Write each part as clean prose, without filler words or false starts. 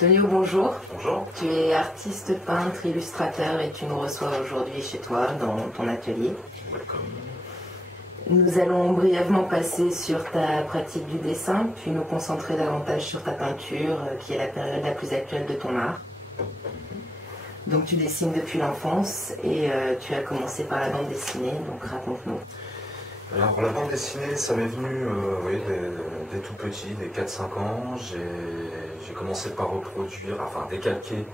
Tonio, bonjour. Bonjour. Tu es artiste, peintre, illustrateur et tu nous reçois aujourd'hui chez toi dans ton atelier. Welcome. Nous allons brièvement passer sur ta pratique du dessin, puis nous concentrer davantage sur ta peinture, qui est la période la plus actuelle de ton art. Donc tu dessines depuis l'enfance et tu as commencé par la bande dessinée, donc raconte-nous. Alors la bande dessinée, ça m'est venu dès tout petit, dès 4-5 ans. J'ai commencé par reproduire, enfin décalquer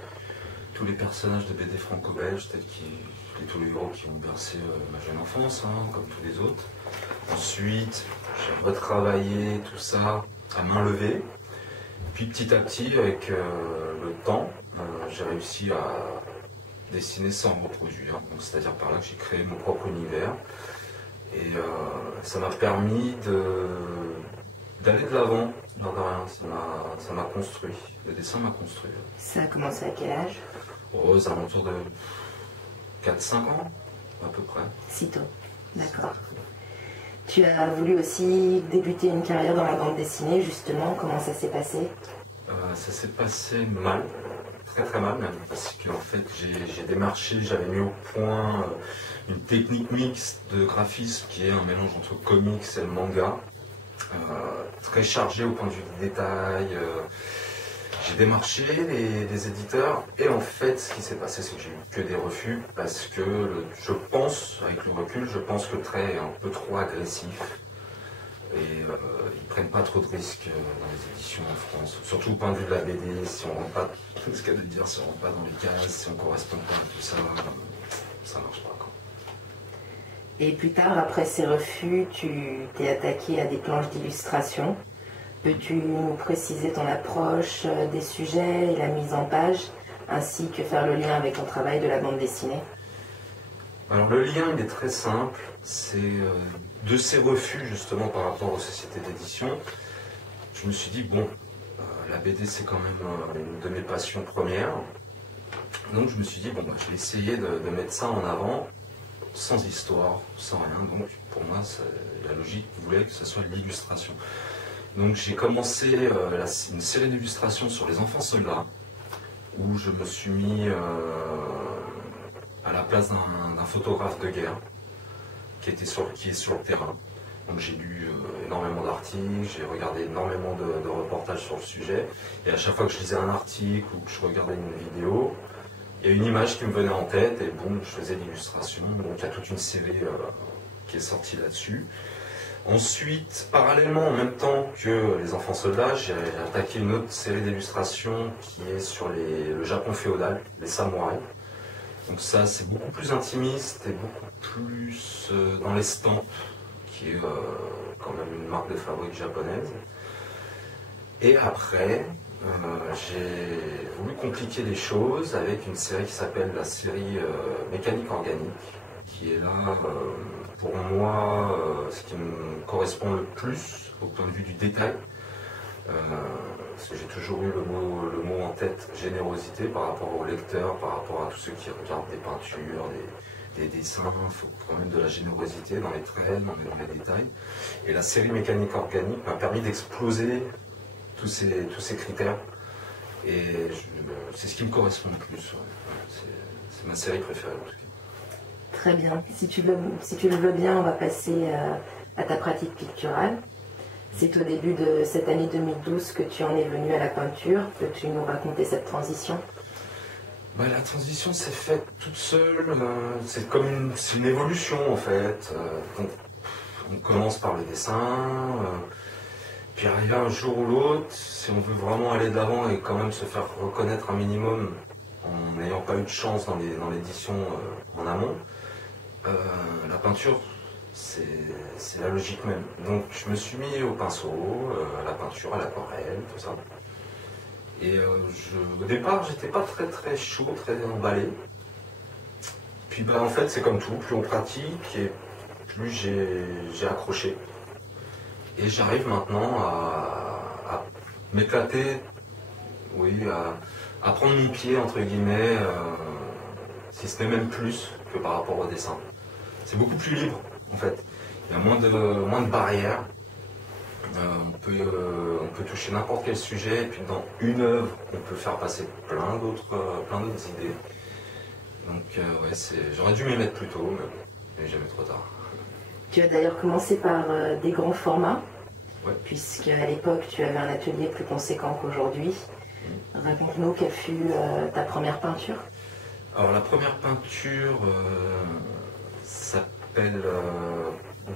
tous les personnages de BD franco-belges, tous les héros qui ont bercé ma jeune enfance, comme tous les autres. Ensuite, j'ai retravaillé tout ça à main levée. Puis petit à petit, avec le temps, j'ai réussi à dessiner sans reproduire. Donc c'est-à-dire par là que j'ai créé mon propre univers. Et ça m'a permis d'aller de l'avant, l'air de rien. Ça m'a construit. Le dessin m'a construit. Ça a commencé à quel âge? Aux alentours de 4-5 ans, à peu près. Si tôt, d'accord. Tu as voulu aussi débuter une carrière dans la bande dessinée, justement. Comment ça s'est passé? Ça s'est passé mal, très très mal même, parce qu'en fait j'ai démarché, j'avais mis au point une technique mixte de graphisme qui est un mélange entre comics et le manga, très chargé au point de vue des détails. J'ai démarché les éditeurs et en fait ce qui s'est passé c'est que j'ai eu que des refus parce que je pense, avec le recul, je pense que le trait est un peu trop agressif. Et ils prennent pas trop de risques dans les éditions en France, surtout au point de vue de la BD, si on rentre pas, ce qu'il y a de dire, si on rentre pas dans les cases, si on correspond pas à tout ça, ça marche pas quoi. Et plus tard, après ces refus, tu t'es attaqué à des planches d'illustration. Peux-tu nous préciser ton approche des sujets et la mise en page, ainsi que faire le lien avec ton travail de la bande dessinée? Alors le lien il est très simple, c'est de ces refus justement par rapport aux sociétés d'édition, je me suis dit bon, la BD c'est quand même une de mes passions premières, donc je me suis dit bon je vais essayer de mettre ça en avant, sans histoire, sans rien, donc pour moi la logique voulait que ce soit de l'illustration. Donc j'ai commencé une série d'illustrations sur les enfants soldats, où je me suis mis à la place d'un photographe de guerre qui est sur le terrain. Donc j'ai lu énormément d'articles, j'ai regardé énormément de reportages sur le sujet, et à chaque fois que je lisais un article ou que je regardais une vidéo, il y a une image qui me venait en tête et boum, je faisais l'illustration. Donc il y a toute une série qui est sortie là-dessus. Ensuite, parallèlement, en même temps que les enfants soldats, j'ai attaqué une autre série d'illustrations qui est sur le Japon féodal, les samouraïs. Donc ça, c'est beaucoup plus intimiste et beaucoup plus dans l'estampe, qui est quand même une marque de fabrique japonaise. Et après, j'ai voulu compliquer les choses avec une série qui s'appelle la série Mécanique organique, qui est là, pour moi, ce qui me correspond le plus au point de vue du détail. Parce que j'ai toujours eu le mot en tête, générosité par rapport aux lecteurs, par rapport à tous ceux qui regardent des peintures, des dessins. Il faut quand même de la générosité dans les traits, dans les détails. Et la série Mécanique organique m'a permis d'exploser tous ces critères. Et c'est ce qui me correspond le plus. Ouais. C'est ma série préférée en tout cas. Très bien. Si tu le veux bien, on va passer à ta pratique picturale. C'est au début de cette année 2012 que tu en es venu à la peinture. Peux-tu nous raconter cette transition? La transition s'est faite toute seule. C'est une évolution en fait. On commence par le dessin. Puis arrivé un jour ou l'autre, si on veut vraiment aller de l'avant et quand même se faire reconnaître un minimum en n'ayant pas eu de chance dans l'édition en amont, la peinture, c'est la logique même. Donc je me suis mis au pinceau, à la peinture, à l'aquarelle, tout ça. Et au départ, j'étais pas très très chaud, très emballé. Puis en fait, c'est comme tout, plus on pratique et plus j'ai accroché. Et j'arrive maintenant à m'éclater, oui, à prendre mon pied, entre guillemets, si ce n'est même plus que par rapport au dessin. C'est beaucoup plus libre, en fait. Il y a moins de barrières. On peut toucher n'importe quel sujet, et puis dans une œuvre, on peut faire passer plein d'autres idées. Donc ouais, j'aurais dû m'y mettre plus tôt, mais bon, il n'est jamais trop tard. Tu as d'ailleurs commencé par des grands formats, ouais. Puisque à l'époque tu avais un atelier plus conséquent qu'aujourd'hui. Raconte-nous quelle fut ta première peinture. Alors la première peinture s'appelle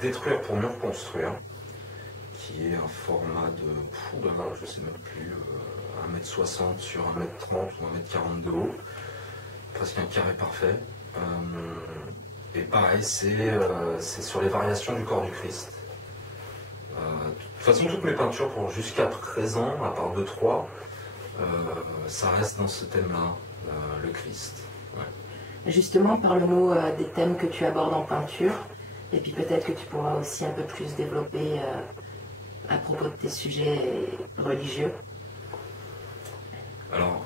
Détruire pour mieux reconstruire, qui est un format de, je sais même plus, 1m60 sur 1m30 ou 1m40 de haut, presque un carré parfait. Et pareil, c'est sur les variations du corps du Christ. De toute façon, toutes mes peintures jusqu'à présent, à part 2-3, ça reste dans ce thème-là, le Christ. Ouais. Justement, parle-nous des thèmes que tu abordes en peinture, et puis peut-être que tu pourras aussi un peu plus développer à propos de tes sujets religieux. Alors,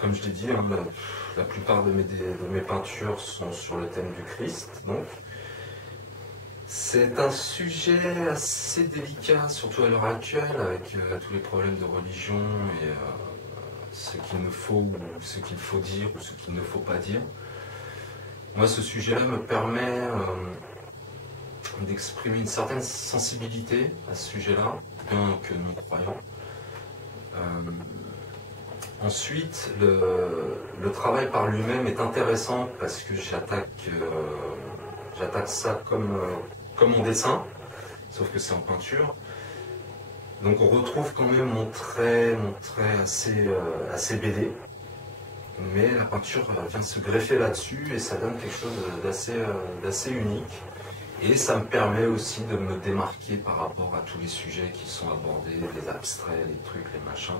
comme je l'ai dit, hein, la plupart de mes peintures sont sur le thème du Christ. Donc, c'est un sujet assez délicat, surtout à l'heure actuelle, avec tous les problèmes de religion et ce qu'il faut dire ou ce qu'il ne faut pas dire. Moi, ce sujet-là me permet d'exprimer une certaine sensibilité à ce sujet-là, bien que non-croyant. Ensuite, le travail par lui-même est intéressant parce que j'attaque ça comme mon dessin, sauf que c'est en peinture. Donc on retrouve quand même mon trait assez BD, mais la peinture vient se greffer là-dessus et ça donne quelque chose d'assez unique. Et ça me permet aussi de me démarquer par rapport à tous les sujets qui sont abordés, les abstraits, les trucs, les machins.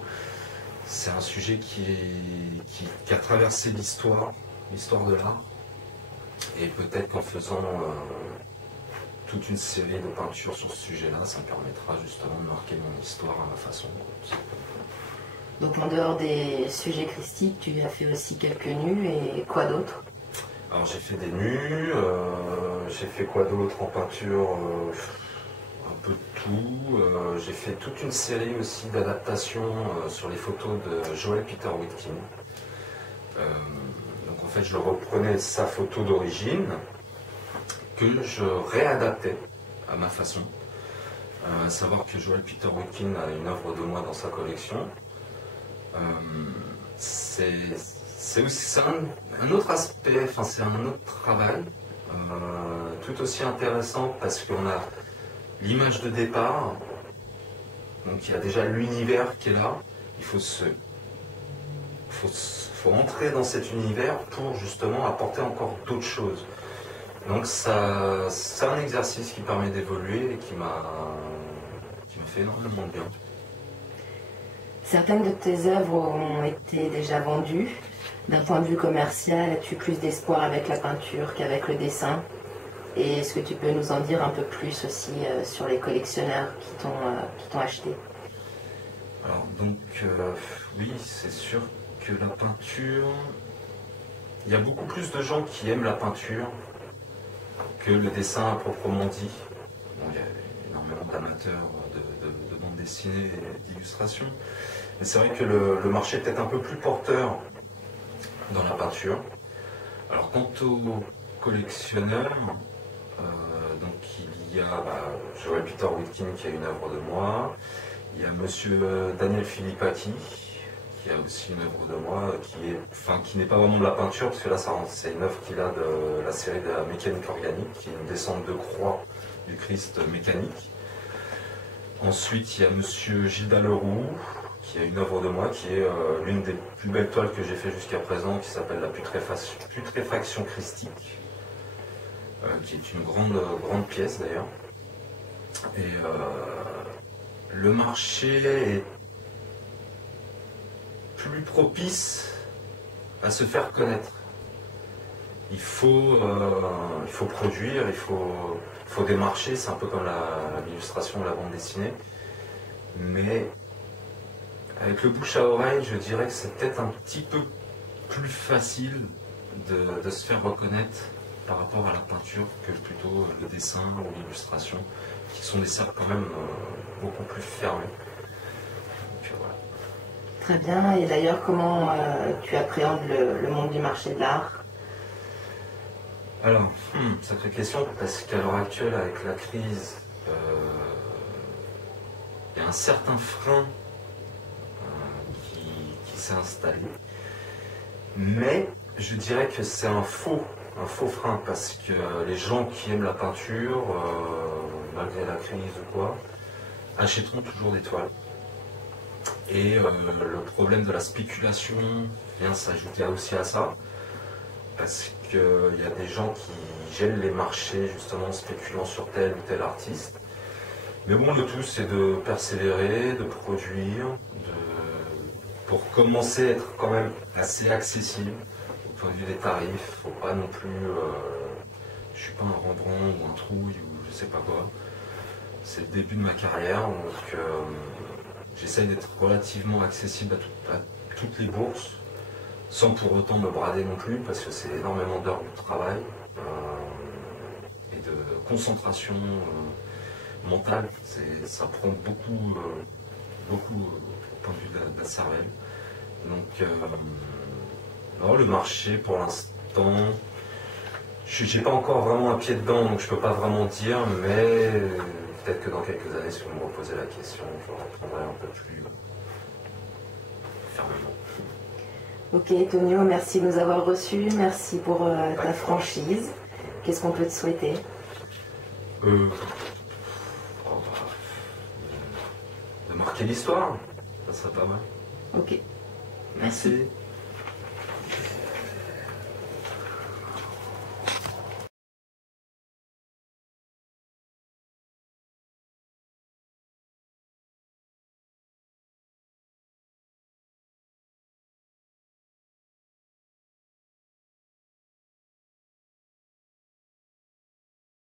C'est un sujet qui a traversé l'histoire de l'art. Et peut-être qu'en faisant toute une série de peintures sur ce sujet-là, ça me permettra justement de marquer mon histoire à ma façon. Donc en dehors des sujets christiques, tu as fait aussi quelques nus et quoi d'autre? Alors j'ai fait des nus, j'ai fait quoi d'autre en peinture, un peu de tout. J'ai fait toute une série aussi d'adaptations sur les photos de Joel Peter Witkin. Donc en fait je reprenais sa photo d'origine que je réadaptais à ma façon. Savoir que Joel Peter Witkin a une œuvre de moi dans sa collection. C'est aussi un autre aspect, enfin c'est un autre travail, tout aussi intéressant parce qu'on a l'image de départ, donc il y a déjà l'univers qui est là, il faut entrer dans cet univers pour justement apporter encore d'autres choses. Donc c'est un exercice qui permet d'évoluer et qui m'a fait énormément de bien. Certaines de tes œuvres ont été déjà vendues. D'un point de vue commercial, as-tu plus d'espoir avec la peinture qu'avec le dessin? Et est-ce que tu peux nous en dire un peu plus aussi sur les collectionneurs qui t'ont acheté? Alors donc oui, c'est sûr que la peinture, il y a beaucoup plus de gens qui aiment la peinture que le dessin à proprement dit. Bon, il y a énormément d'amateurs de bande dessinée et d'illustration. Mais c'est vrai que le marché est peut-être un peu plus porteur dans la peinture. Alors quant aux collectionneurs, donc il y a Joel Peter Witkin qui a une œuvre de moi, il y a monsieur Daniel Filippaki qui a aussi une œuvre de moi qui n'est pas vraiment de la peinture parce que là c'est une œuvre qu'il a de la série de la mécanique organique qui est une descente de croix du Christ mécanique. Ensuite il y a monsieur Gilda Leroux qui a une œuvre de moi qui est l'une des plus belles toiles que j'ai fait jusqu'à présent, qui s'appelle la putréfaction christique, qui est une grande pièce d'ailleurs. Et le marché est plus propice à se faire connaître. Il faut produire, il faut démarcher, c'est un peu comme l'illustration de la bande dessinée. Mais avec le bouche à oreille, je dirais que c'est peut-être un petit peu plus facile de se faire reconnaître par rapport à la peinture que plutôt le dessin ou l'illustration, qui sont des cercles quand même beaucoup plus fermés. Donc, voilà. Très bien. Et d'ailleurs, comment tu appréhendes le monde du marché de l'art? Alors, sacrée question, parce qu'à l'heure actuelle, avec la crise, il y a un certain frein qui s'est installé. Mais je dirais que c'est un faux frein, parce que les gens qui aiment la peinture, malgré la crise ou quoi, achèteront toujours des toiles. Et le problème de la spéculation vient s'ajouter aussi à ça, parce qu'il y a des gens qui gênent les marchés justement spéculant sur tel ou tel artiste. Mais bon, le tout c'est de persévérer, de produire, pour commencer à être quand même assez accessible au point de vue des tarifs. Faut pas non plus, je suis pas un Rembrandt ou un Trouille ou je sais pas quoi. C'est le début de ma carrière, donc j'essaye d'être relativement accessible à toutes les bourses, sans pour autant me brader non plus, parce que c'est énormément d'heures de travail et de concentration mentale. Ça prend beaucoup au point de vue de la cervelle. Donc, alors le marché pour l'instant, j'ai pas encore vraiment un pied dedans, donc je peux pas vraiment dire, mais peut-être que dans quelques années, si vous me reposez la question, je répondrai un peu plus fermement. Ok, Tonio, merci de nous avoir reçus, merci pour ta franchise. Qu'est-ce qu'on peut te souhaiter? De marquer l'histoire, ça serait pas mal. Ok, Merci.